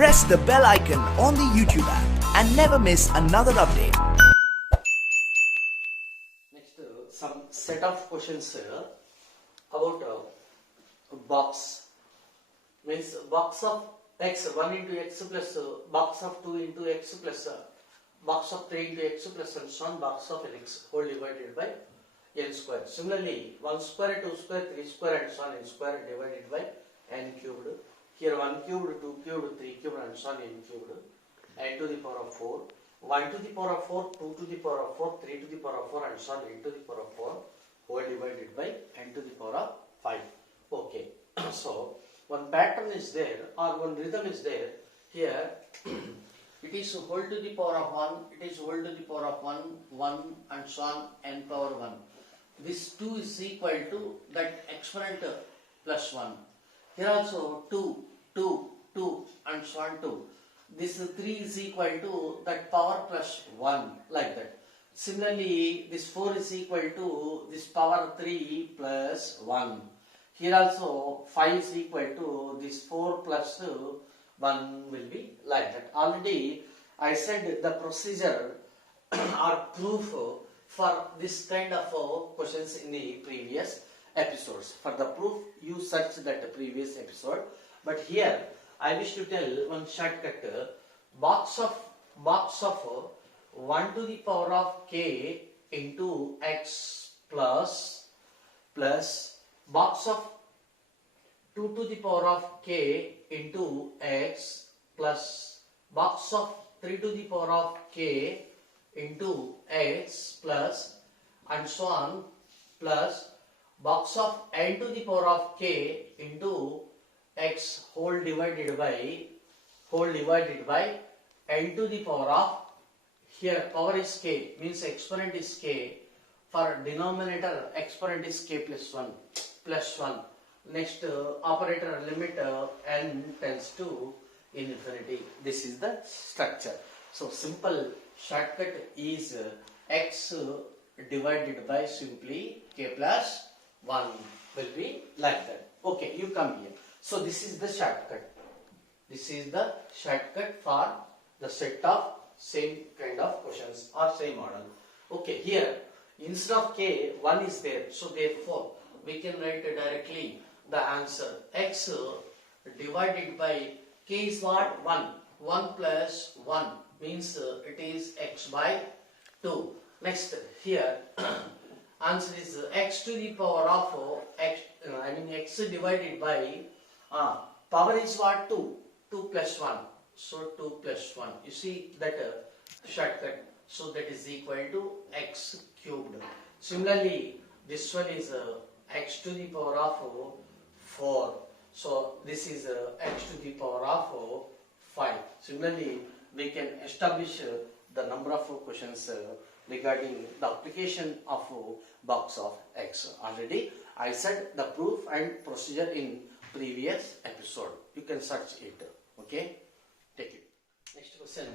press the bell icon on the YouTube app and never miss another update. Next, some set of questions about box. Means box of x 1 into x plus box of 2 into x plus box of 3 into x plus and so on, box of nx whole divided by n square. Similarly, 1 square, 2 square, 3 square and so on n square divided by n cubed. Here 1 cubed, 2 cubed, 3 cubed and so on n cubed. N to the power of 4, 1 to the power of 4, 2 to the power of 4, 3 to the power of 4 and so on n to the power of 4 whole divided by n to the power of 5. Okay. So one pattern is there or one rhythm is there. Here it is whole to the power of 1, it is whole to the power of 1, 1 and so on n power 1. This 2 is equal to that exponent plus 1. Here also 2, 2, 2 and so on 2. This 3 is equal to that power plus 1 like that. Similarly, this 4 is equal to this power 3 plus 1. Here also 5 is equal to this 4 plus 1 will be like that. Already I said the procedure or proof for this kind of questions in the previous episodes. For the proof you search that previous episode, but here I wish to tell one shortcut. Box of 1 to the power of k into x plus box of 2 to the power of k into x plus box of 3 to the power of k into x plus and so on plus box of n to the power of k into x whole divided by n to the power of, here power is k means exponent is k, for denominator exponent is k plus 1. Next operator limit n tends to infinity. This is the structure. So simple shortcut is x divided by simply k plus 1 will be like that. Okay, you come here. So this is the shortcut. This is the shortcut for the set of same kind of questions or same model. Okay, here instead of k 1 is there, so therefore we can write directly the answer. X divided by k is what? 1 plus 1 means it is x by 2. Next here answer is x to the power of x divided by power is what? 2 plus 1. So 2 plus 1. You see that shortcut. So that is equal to x cubed. Similarly, this one is x to the power of 4. So this is x to the power of 5. Similarly, we can establish the number of questions regarding the application of box of x. Already I said the proof and procedure in previous episode. You can search it. Okay, take it. Next question.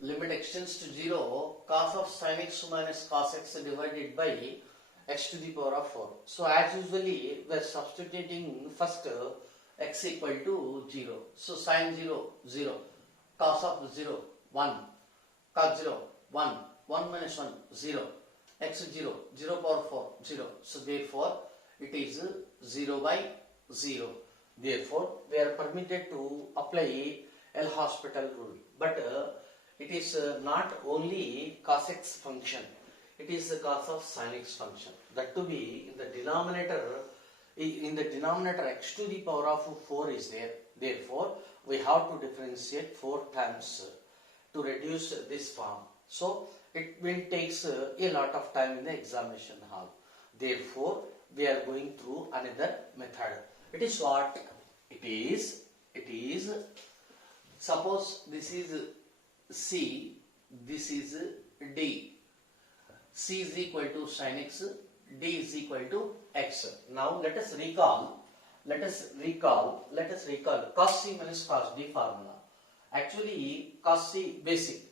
Limit extends to 0. Cos of sin x minus cos x divided by x to the power of 4. So as usually we are substituting first x equal to 0. So sin 0, 0. Cos of 0, 1. Cos 0, 1. 1 minus 1, 0. X 0, 0 power 4, 0. So therefore it is 0 by 0. Therefore we are permitted to apply L'Hospital rule. But it is not only cos x function. It is the cos of sin x function. That to be in the denominator. In the denominator x to the power of 4 is there. Therefore we have to differentiate 4 times to reduce this form. So it will takes a lot of time in the examination hall. Therefore we are going through another method. It is what? It is suppose this is C, this is D. C is equal to sin x, D is equal to x. Now let us recall cos C minus cos D formula. Actually cos C basic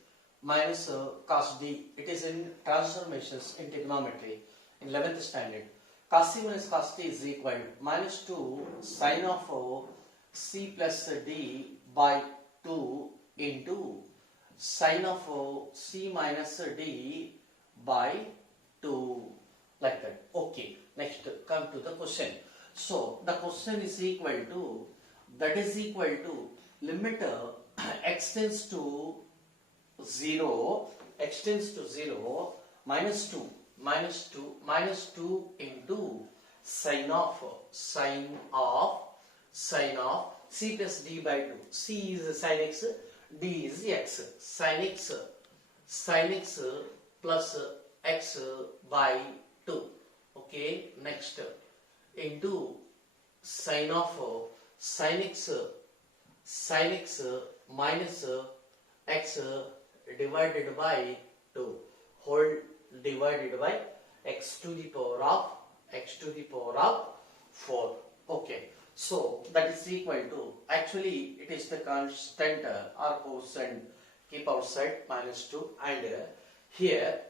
minus cos D, it is in transformations in trigonometry in 11th standard. Cos C minus cos D is equal minus 2 sin of C plus D by 2 into sine of c minus d by 2, like that. Okay, next come to the question. So the question is equal to, that is equal to limit x tends to 0, minus 2 into sine of c plus d by 2. C is sin x, d is x. Sin x plus x by 2. Okay, next into sin x minus x divided by 2 whole divided by x to the power of 4. Okay, so that is equal to, actually it is the constant or quotient, keep outside minus 2, and here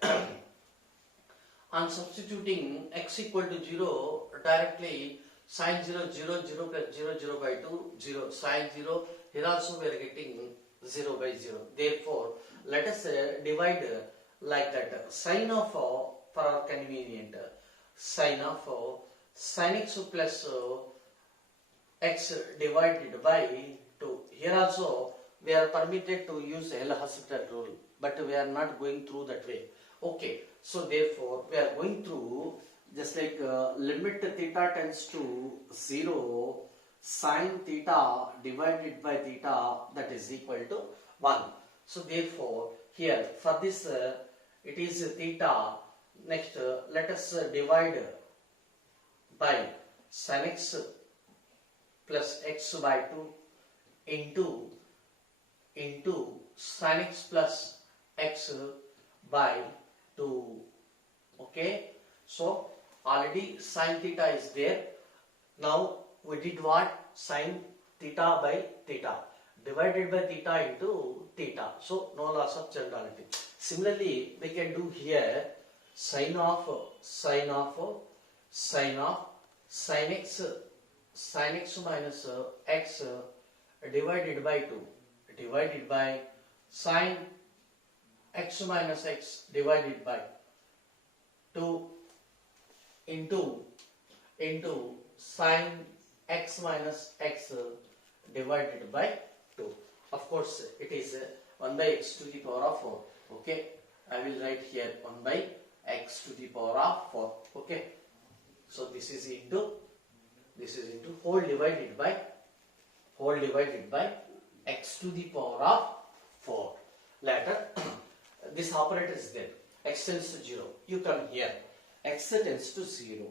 on substituting x equal to 0, directly sin 0 plus 0 by 2 0, sin 0, here also we are getting 0 by 0. Therefore let us divide like that. Sin of, for our convenient, sin x plus x divided by 2. Here also we are permitted to use L'Hospital rule, but we are not going through that way. Okay, so therefore we are going through just like limit theta tends to 0, sin theta divided by theta, that is equal to 1. So therefore here for this it is theta. Next let us divide by sin x plus x by 2 into sin x plus x by 2. Okay, so already sin theta is there. Now we did what? Sin theta by theta divided by theta into theta. So no loss of generality. Similarly, we can do here sin x minus x divided by 2 divided by sin x minus x divided by 2 into sin x minus x divided by 2. Of course, it is 1 by x to the power of 4. Okay, I will write here 1 by x to the power of 4. Okay, so this is into whole divided by x to the power of 4. Later, this operator is there. X tends to 0. You come here. X tends to 0.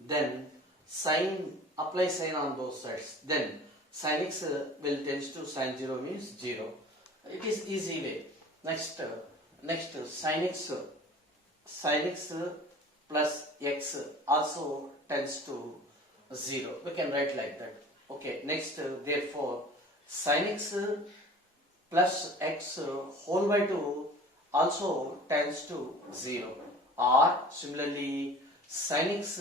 Then sin, apply sin on both sides. Then sin x will tends to sin 0 means 0. It is easy way. Next sin x plus x also tends to 0. We can write like that. Okay. Next, therefore, sin x plus x whole by 2 also tends to 0. Or similarly, sin x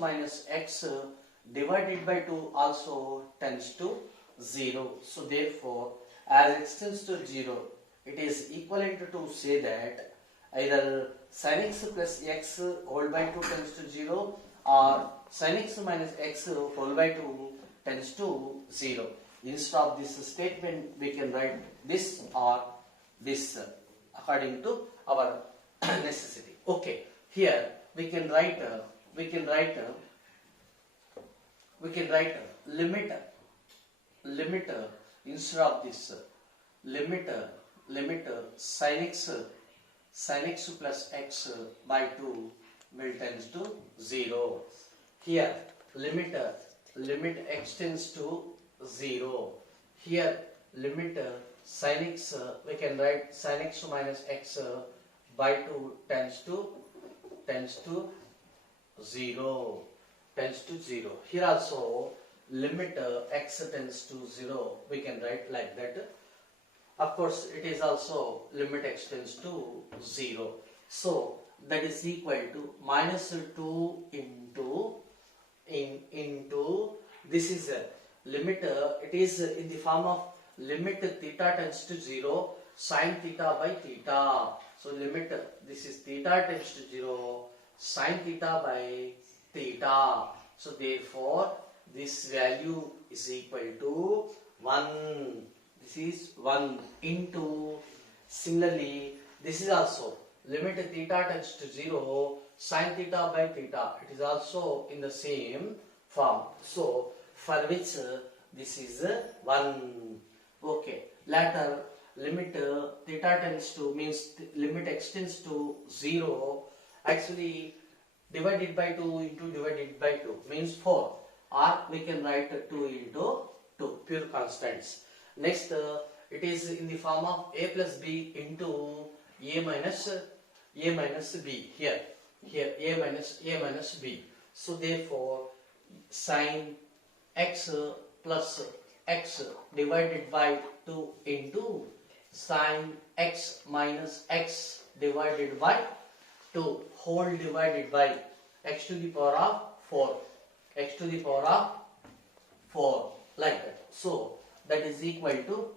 minus x divided by 2 also tends to 0. So therefore, as x tends to 0, it is equivalent to say that either sin x plus x whole by 2 tends to 0 or sin x minus x whole by 2 tends to 0. Instead of this statement, we can write this or this according to our necessity. Okay, here we can write limit instead of this limit sin x plus x by 2 will tends to 0. Here limit x tends to 0. Here limit sin x, we can write sin x minus x by 2 tends to 0. Here also limit x tends to 0, we can write like that. Of course, it is also limit x tends to 0. So that is equal to minus 2 into this is limit it is in the form of limit theta tends to 0 sin theta by theta. So limit this is theta tends to 0 sin theta by theta. So therefore this value is equal to 1. This is 1 into, similarly this is also limit theta tends to 0 sin theta by theta. It is also in the same form. So for which this is 1. Okay. Later limit theta tends to means limit extends to 0. Actually divided by 2 into divided by 2 means 4, or we can write 2 into 2 pure constants. Next it is in the form of a plus b into a minus b. Here a minus b. So therefore sin x plus x divided by 2 into sin x minus x divided by 2 whole divided by x to the power of 4. X to the power of 4, like that. So that is equal to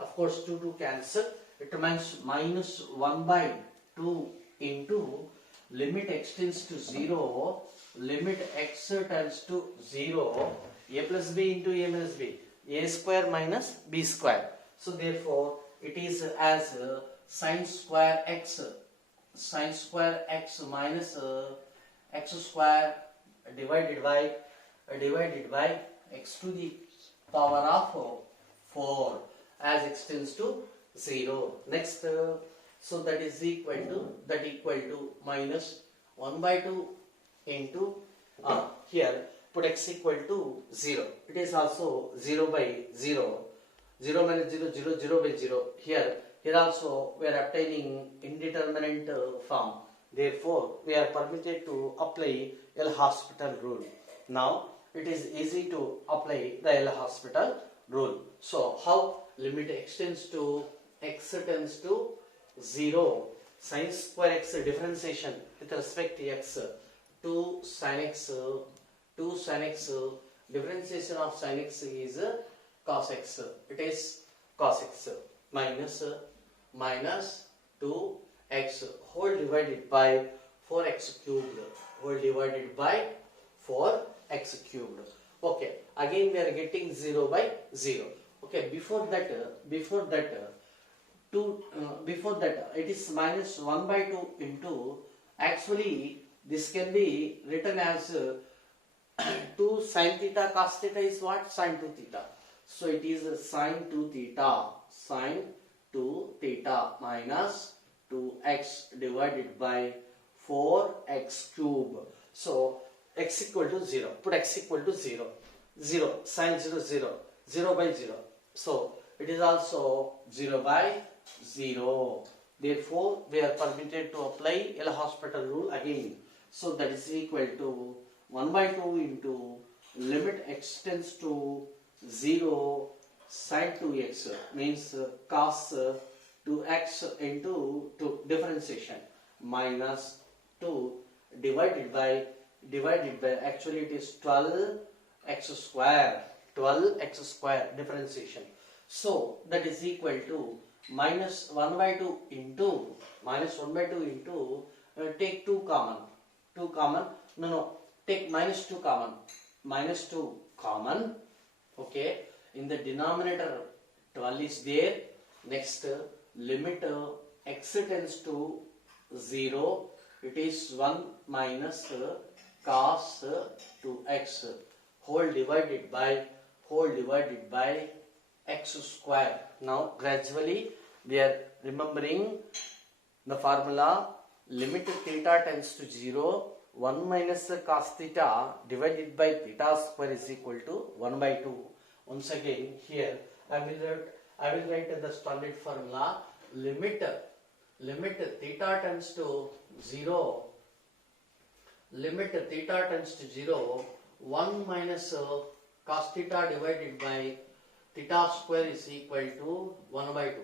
of course 2 cancel. It remains minus 1 by 2 into limit x tends to 0, limit x tends to 0, a plus b into a minus b, a square minus b square. So therefore it is as sin square x minus x square divided by x to the power of 4 as x tends to 0. Next so that is equal to minus 1 by 2 into here put x equal to 0. It is also 0 by 0. 0 minus 0, 0, 0 by 0. Here also we are obtaining indeterminate form. Therefore, we are permitted to apply L'Hospital rule. Now, it is easy to apply the L'Hospital rule. So, how limit extends to x tends to 0, sin square x differentiation with respect to x, 2 sin x differentiation of sin x is cos x. It is cos x minus 2x whole divided by 4x cubed whole divided by 4x cubed. Okay, again we are getting 0 by 0. Okay, before that it is minus 1 by 2 into, actually this can be written as 2 sin theta cos theta is what? Sin 2 theta. So it is sin 2 theta minus 2x divided by 4x cube. So x equal to 0. Put x equal to 0. 0 sin 0 0. 0 by 0. So it is also 0 by 0. Therefore we are permitted to apply L'Hospital rule again. So that is equal to 1 by 2 into limit x tends to 0 sin 2x means cos 2x into 2 differentiation minus 2 divided by actually it is 12x square differentiation. So that is equal to minus 1 by 2 into take 2 common, take minus 2 common, okay, in the denominator 12 is there. Next limit x tends to 0, it is 1 minus cos 2x whole divided by x square. Now gradually we are remembering the formula. Limit theta tends to 0, 1 minus cos theta divided by theta square is equal to 1 by 2. Once again here I will write the standard formula. Limit theta tends to 0, 1 minus cos theta divided by theta square is equal to 1 by 2.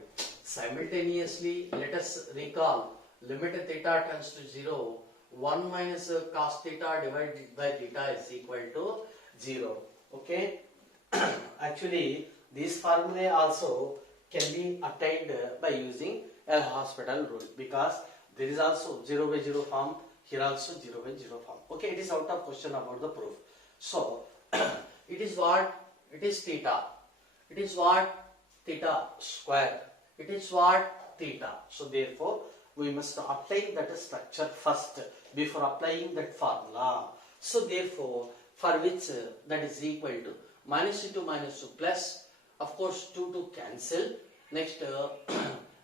Simultaneously let us recall limit theta tends to 0, 1 minus cos theta divided by theta is equal to 0. Okay, Actually, these formulae also can be obtained by using L Hospital rule, because there is also 0 by 0 form, here also 0 by 0 form. Okay, it is out of question about the proof. So, it is what? It is theta. It is what? Theta square. It is what? Theta. So, therefore, we must apply that structure first before applying that formula. So, therefore, for which that is equal to minus into minus 2 plus, of course, 2 to cancel. Next,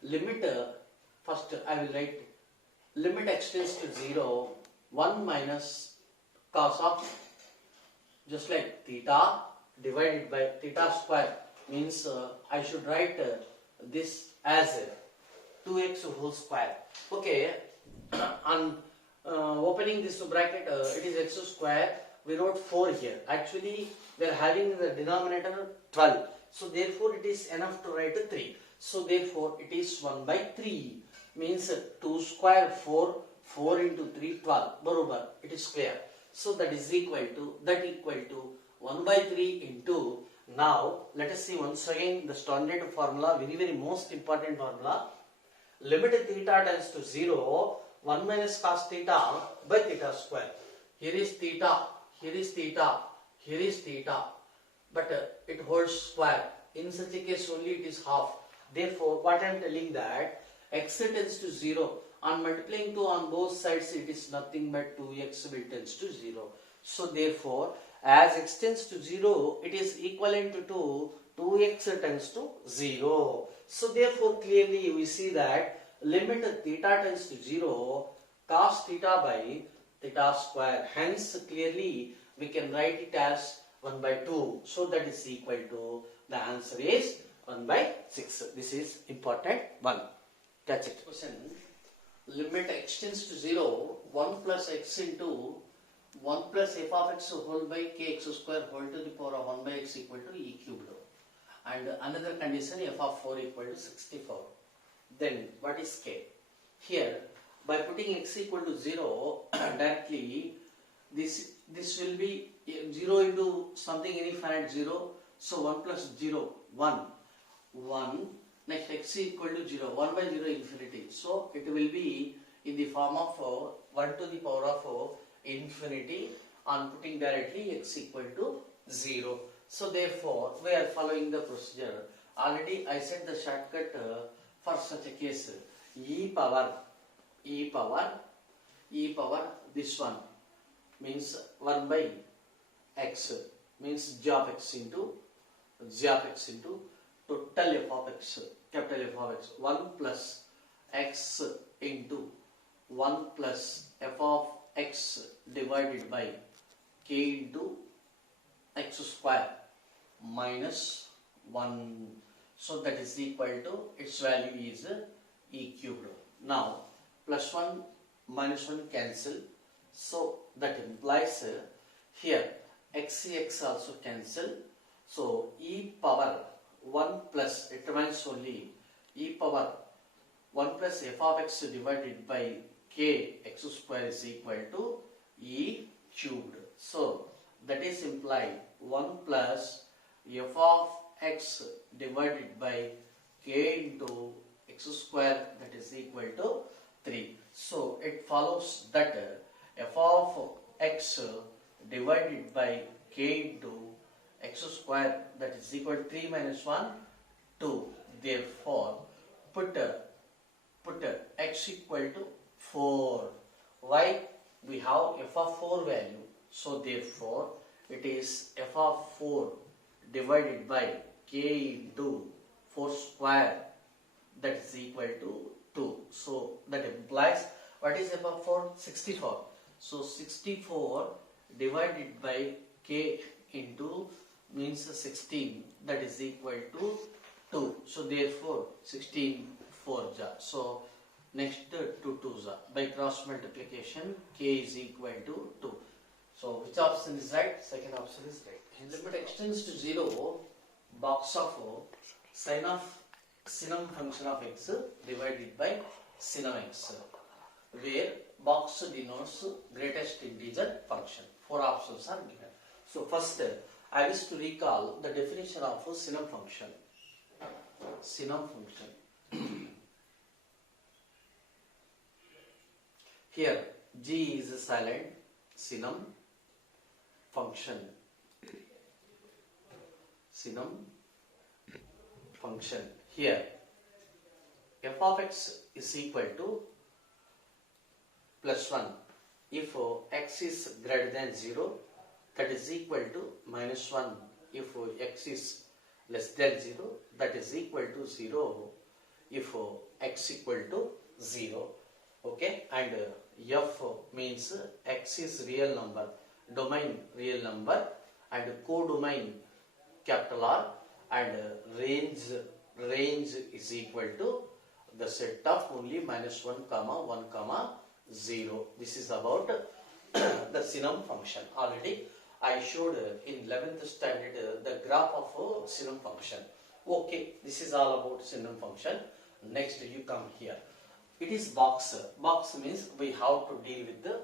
limit, first I will write limit extends to 0, 1 minus cos of, just like theta divided by theta square, means I should write this as 2x whole square. Okay, on opening this bracket, it is x square. We wrote 4 here. Actually, we are having in the denominator 12. So, therefore, it is enough to write 3. So, therefore, it is 1 by 3. Means 2 square 4, 4 into 3, 12. Barobar, it is clear. So, that is equal to 1 by 3 into, now, let us see once again the standard formula, very most important formula. Limit theta tends to 0, 1 minus cos theta by theta square. Here is theta, here is theta, here is theta, but it holds square. In such a case only it is half. Therefore, what I am telling that x tends to 0. On multiplying 2 on both sides, it is nothing but 2x will tends to 0. So, therefore, as x tends to 0, it is equivalent to 2x tends to 0. So, therefore, clearly we see that limit theta tends to 0, cos theta by theta square. Hence, clearly we can write it as 1 by 2. So, that is equal to, the answer is 1 by 6. This is important one. Catch it. Question. Limit x tends to 0, 1 plus x into 1 plus f of x whole by kx square whole to the power of 1 by x equal to e cubed. And another condition, f of 4 equal to 64. Then what is k? Here, by putting x equal to 0, directly this will be 0 into something infinite 0. So 1 plus 0, 1. 1. Next x equal to 0, 1 by 0 infinity. So it will be in the form of 1 to the power of infinity, on putting directly x equal to 0. So therefore, we are following the procedure. Already I said the shortcut for such a case, e power this one means 1 by x, means g of x into total f of x, capital F of x, 1 plus x into 1 plus f of x divided by k into x square minus 1. So that is equal to, its value is e cubed. Now plus 1 minus 1 cancel. So that implies here x also cancel. So e power 1 plus, it remains only e power 1 plus f of x divided by k x square is equal to e cubed. So that is implied 1 plus f of x divided by k into x square, that is equal to 3. So it follows that f of x divided by k into x square, that is equal to 3 minus 1, 2. Therefore, put x equal to 4. Why? We have f of 4 value. So therefore, it is f of 4 divided by k into 4 square, that is equal to 2. So that implies, what is f of 4? 64. So 64 divided by k into means 16, that is equal to 2. So therefore 16 4 ja. So next 2 2s are. By cross multiplication k is equal to 2. So which option is right? Second option is right. Limit extends to 0, box of sinum function of x divided by sinum x, where box denotes greatest integer function. 4 options are given. So first I wish to recall the definition of a Sinum function. Sinum function. Here G is a silent. Sinum function. Sinum function. Here f of x is equal to plus 1 if x is greater than 0, that is equal to minus 1 if x is less than 0, that is equal to 0 if x equal to 0. Okay, and f means x is real number, domain real number, and codomain capital R, and range is equal to the set of only minus 1 comma 1 comma 0. This is about the Sinum function. Already I showed in 11th standard the graph of Sinum function. Okay, this is all about Sinum function. Next you come here. It is box. Box means we have to deal with the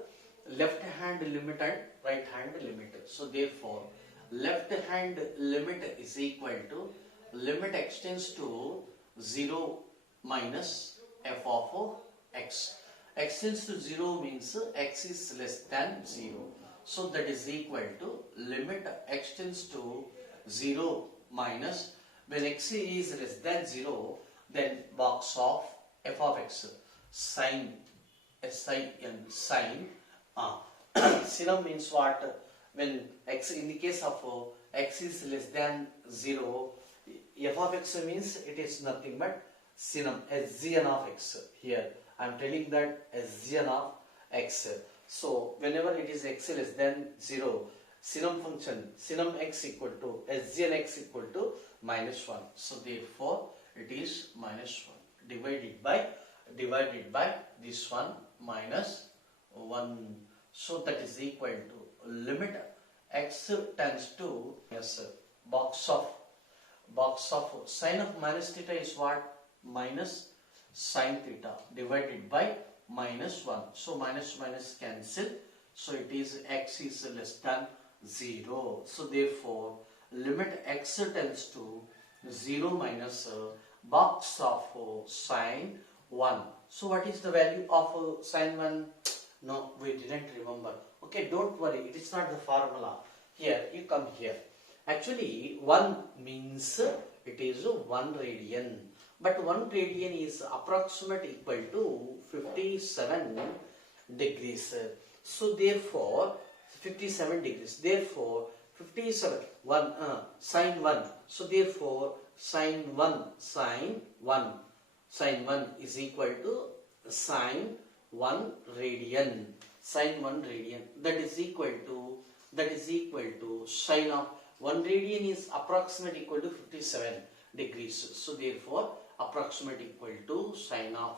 left hand limit and right hand limit. So therefore left hand limit is equal to limit extends to 0 minus f of x. Extends to 0 means x is less than 0. So that is equal to limit extends to 0 minus, when x is less than 0, then box of f of x sin sin sin Sinum means what? When x, in the case of x is less than 0, f of x means it is nothing but Sinum, Sgn of x. Here I am telling that Sgn of x. So whenever it is x less than 0, Sinum function, Sinum x equal to Sgn x equal to minus 1. So therefore it is minus 1 divided by this one minus 1. So that is equal to limit x tends to yes, box of sin of minus theta is what? Minus sin theta divided by minus 1. So minus minus cancel. So it is x is less than 0. So therefore limit x tends to 0 minus box of sin 1. So what is the value of sin 1? No, we didn't remember. Okay, don't worry, it is not the formula. Here, you come here. Actually, 1 means it is 1 radian. But 1 radian is approximate equal to 57 degrees. So therefore, 57 degrees. Therefore, 57, sin 1. So therefore, sin 1 is equal to sin 1 radian. Sin 1 radian. That is equal to sin of 1 radian is approximate equal to 57 degrees. So therefore, approximate equal to sin of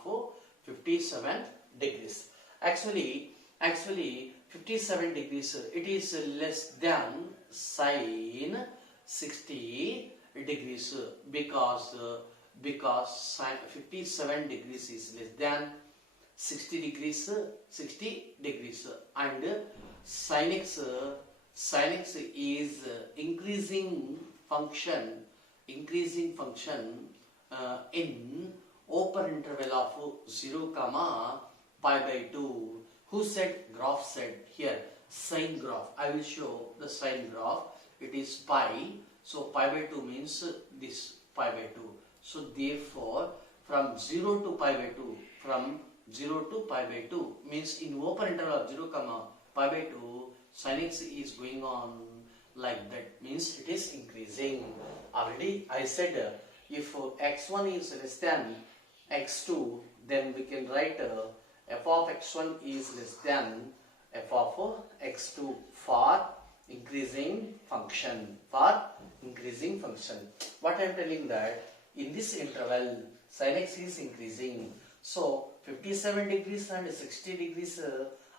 57 degrees. Actually 57 degrees, it is less than sin 60 degrees because sin 57 degrees is less than 60 degrees and sin x is increasing function in open interval of 0 comma pi by 2. Who said? Graph said. Here sine graph. I will show the sine graph. It is pi. So pi by 2 means this pi by 2. So therefore from 0 to pi by 2, from 0 to pi by 2 means in open interval of 0 comma pi by 2, sin x is going on like that, means it is increasing. Already I said if x1 is less than x2, then we can write f of x1 is less than f of x2 for increasing function. What I am telling that in this interval sin x is increasing. So 57 degrees and 60 degrees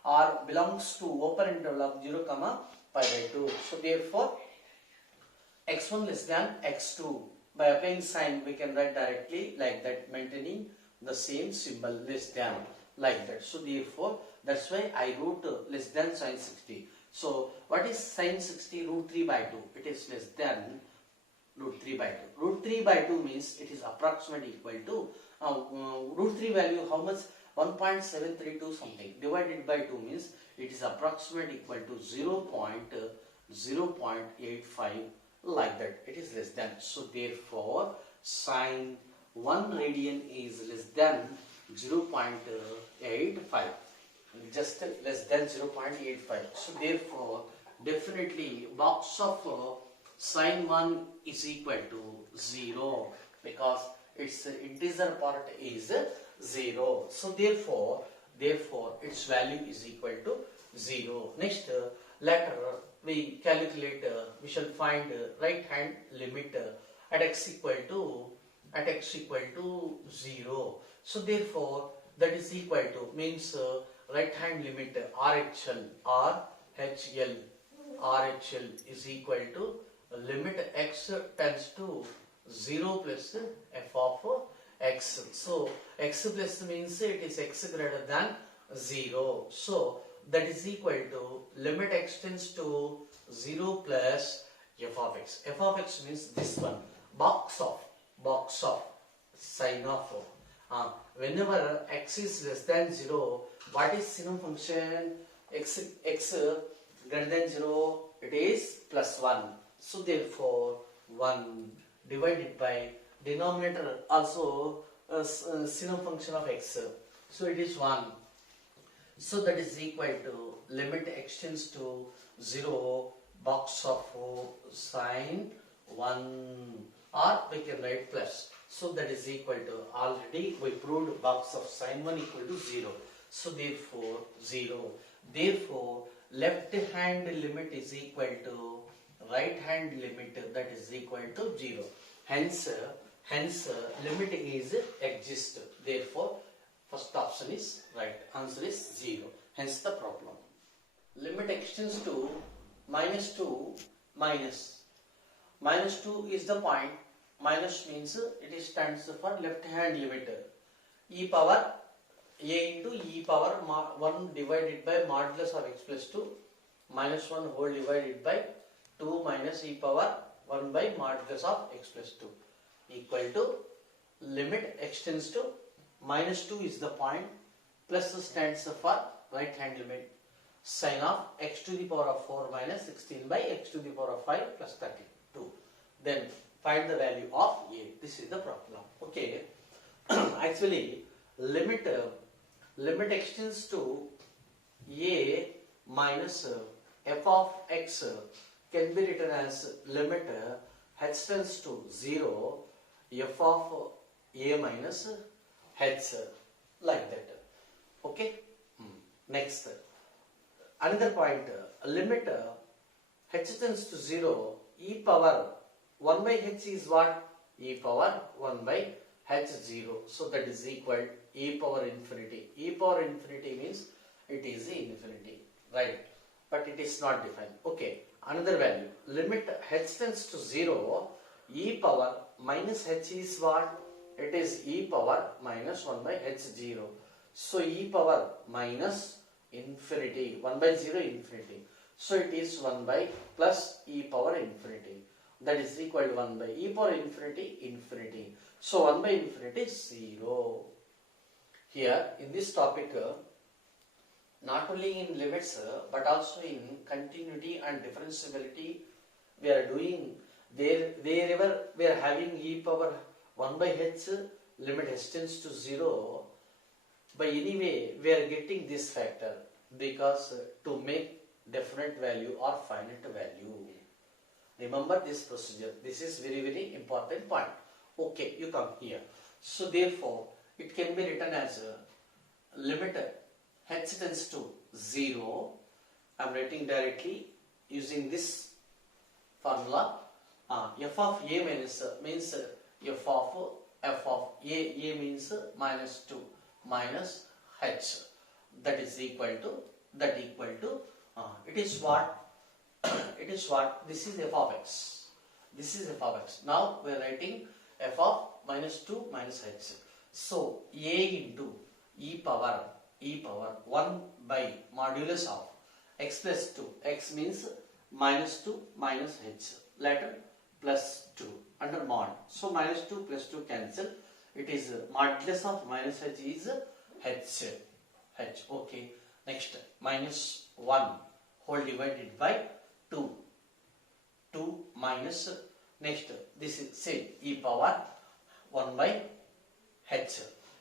are belongs to open interval of 0 comma pi by 2. So therefore x1 less than x2. By applying sign we can write directly like that, maintaining the same symbol less than like that. So therefore that's why I wrote less than sin 60. So what is sine 60 root 3 by 2? It is less than root 3 by 2. Root 3 by 2 means it is approximately equal to root 3 value how much? 1.732 something divided by 2 means it is approximately equal to 0.85 like that. It is less than. So therefore sine 1 radian is less than 0.85, just less than 0.85. So therefore definitely box of sine 1 is equal to 0 because its integer part is 0. So therefore its value is equal to 0. Next later we calculate, we shall find right hand limit at x equal to 0. So therefore that is equal to means right hand limit RHL is equal to limit x tends to 0 plus f of x. So x plus means it is x greater than 0. So that is equal to limit x tends to 0 plus f of x. F of x means this one, box of sine of. Whenever x is less than 0, what is sinum function? X greater than 0, it is plus 1. So therefore 1 divided by denominator also sinum function of x. So it is 1. So that is equal to limit x tends to 0 box of sine 1, or we can write plus. So that is equal to, already we proved box of sine 1 equal to 0. So therefore 0. Therefore left hand limit is equal to right hand limit, that is equal to 0. Hence limit is exist. Therefore first option is right. Answer is 0. Hence the problem. Limit extends to minus 2 minus 2 is the point. Minus means it stands for left hand limit. E power a into e power 1 divided by modulus of x plus 2 minus 1 whole divided by 2 minus e power 1 by modulus of x plus 2 equal to limit extends to minus 2 is the point, plus stands for right hand limit, sine of x to the power of 4 minus 16 by x to the power of 5 plus 32. Then find the value of a. This is the problem. Okay. Actually limit extends to a minus f of x can be written as limit h tends to 0 f of a minus h, like that. Okay. Next, another point, limit h tends to 0 e power 1 by h is what? E power 1 by h 0. So that is equal e power infinity. E power infinity means it is infinity, right? But it is not defined. Okay. Another value, limit h tends to 0 e power minus h is what? It is e power minus 1 by h 0. So e power minus infinity, 1 by 0 infinity. So it is 1 by plus e power infinity. That is equal to 1 by e power infinity infinity. So 1 by infinity is 0. Here in this topic, not only in limits but also in continuity and differentiability we are doing. Wherever we are having e power 1 by h, limit h tends to 0, by any way we are getting this factor because to make definite value or finite value. Remember this procedure. This is very, very important point. Okay, you come here. So therefore it can be written as limit h tends to 0. I am writing directly using this formula. F of a minus means f of a means minus 2 minus h, that is equal to it is what this is f of x, this is f of x. Now we are writing f of minus 2 minus h. So a into e power 1 by modulus of x plus 2. X means minus 2 minus h. Later plus 2 under mod. So minus 2 plus 2 cancel. It is modulus of minus h is h. H. Okay. Next minus 1 whole divided by 2. 2 minus next this is same e power 1 by h.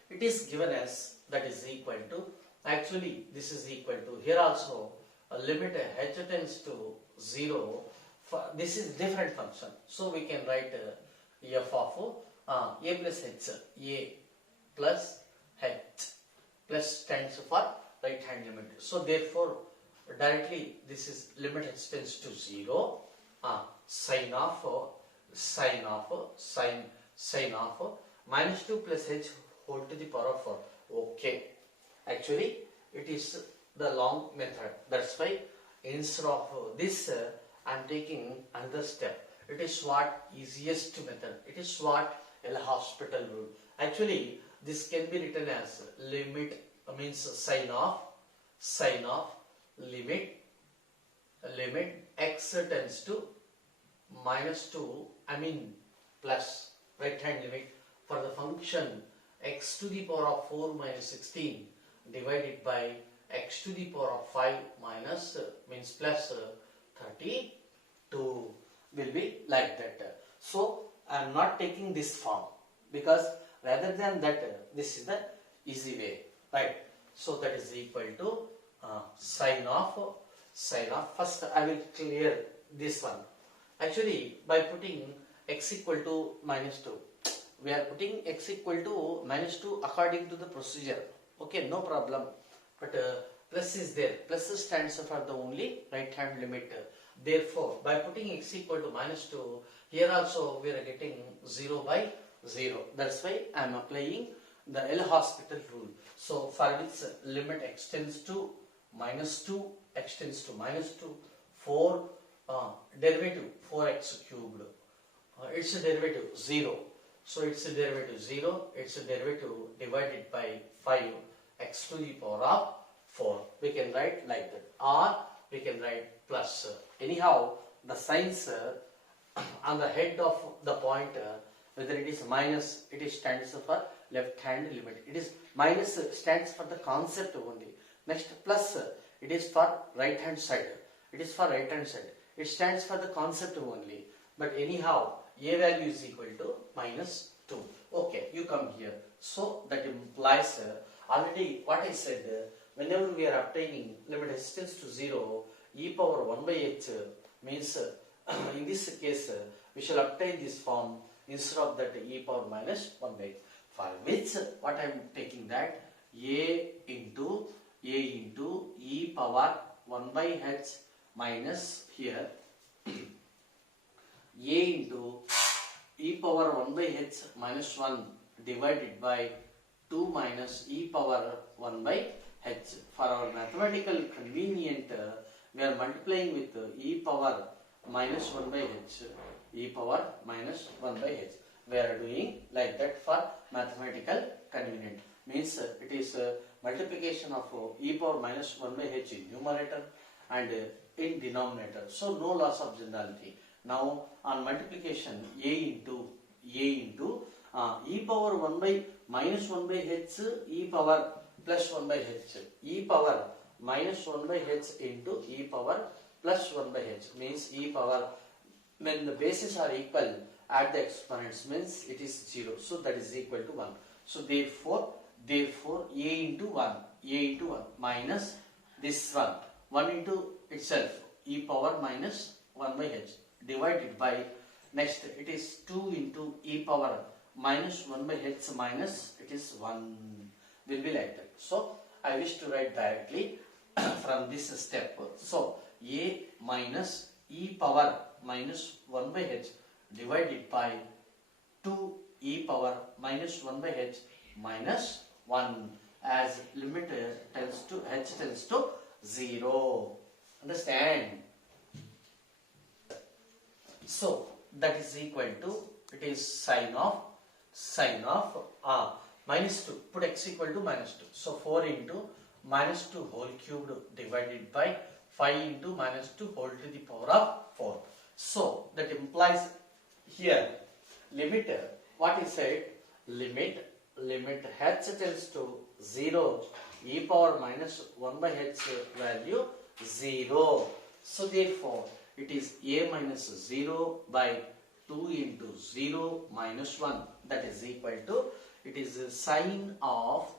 It is given as that is equal to, actually this is equal to, here also a limit h tends to 0. This is different function, so we can write f of a plus h, a plus h plus stands for right hand limit. So therefore directly this is limit h tends to 0, sine of minus 2 plus h whole to the power of 4. Okay, actually it is the long method. That's why instead of this I am taking another step. It is what easiest method. It is what L'Hospital rule. Actually this can be written as limit means sine of limit x tends to minus 2, I mean plus right hand limit for the function x to the power of 4 minus 16 divided by x to the power of 5 minus means plus 32 will be like that. So I am not taking this form because rather than that this is the easy way, right? So that is equal to sine of first I will clear this one. Actually by putting x equal to minus 2, we are putting x equal to minus 2 according to the procedure. Okay, no problem. But plus is there. Plus stands for the only right hand limit. Therefore, by putting x equal to minus 2, here also we are getting 0 by 0. That's why I am applying the L'Hospital rule. So for which limit x tends to minus 2, x tends to minus 2, 4 derivative 4x cubed. Its derivative 0. So its derivative 0, its derivative divided by 5 x to the power of 4. We can write like that, or we can write plus. Anyhow, the signs on the head of the pointer, whether it is minus, it is stands for left hand limit. It is minus stands for the concept only. Next plus, it is for right hand side. It is for right hand side. It stands for the concept only. But anyhow, a value is equal to minus 2. Okay, you come here. So that implies already what I said, whenever we are obtaining limit h tends to 0, e power 1 by h means in this case we shall obtain this form instead of that e power minus 1 by h. For which what I am taking that a into e power 1 by h minus here a into e power 1 by h minus 1 divided by 2 minus e power 1 by h. For our mathematical convenient, we are multiplying with e power minus 1 by h. E power minus 1 by h. We are doing like that for mathematical convenient. Means it is multiplication of e power minus 1 by h in numerator and in denominator. So no loss of generality. Now on multiplication a into e power 1 by minus 1 by h e power plus 1 by h, e power minus 1 by h into e power plus 1 by h means e power, when the bases are equal, add the exponents means it is 0. So that is equal to 1. So therefore a into 1 minus this one into itself e power minus 1 by h divided by, next it is 2 into e power minus 1 by h minus it is 1, will be like that. So I wish to write directly from this step. So a minus e power minus 1 by h divided by 2 e power minus 1 by h minus 1, as limit tends to h tends to 0. Understand? So that is equal to, it is sine of minus 2. Put x equal to minus 2. So 4 into minus 2 whole cubed divided by 5 into minus 2 whole to the power of 4. So that implies here limit, what is said, limit h tends to 0 e power minus 1 by h value 0. So therefore it is a minus 0 by 2 into 0 minus 1, that is equal to, it is a sine of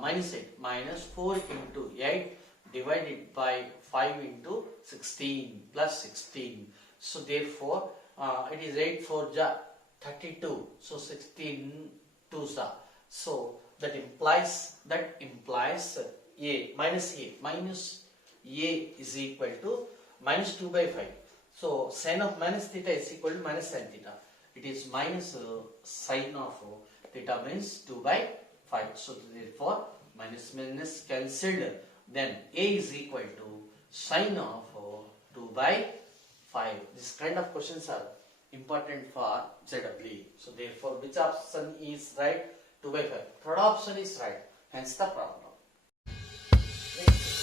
minus 8 minus 4 into 8 divided by 5 into 16 plus 16. So therefore it is 8 4 ja 32. So 16 2 ja. So that implies a minus is equal to minus 2 by 5. So sine of minus theta is equal to minus sin theta. It is minus sine of theta means 2 by 5. So therefore minus cancelled. Then a is equal to sine of 2 by 5. This kind of questions are important for ZWE. So therefore which option is right? 2 by 5. Third option is right. Hence the problem. Next.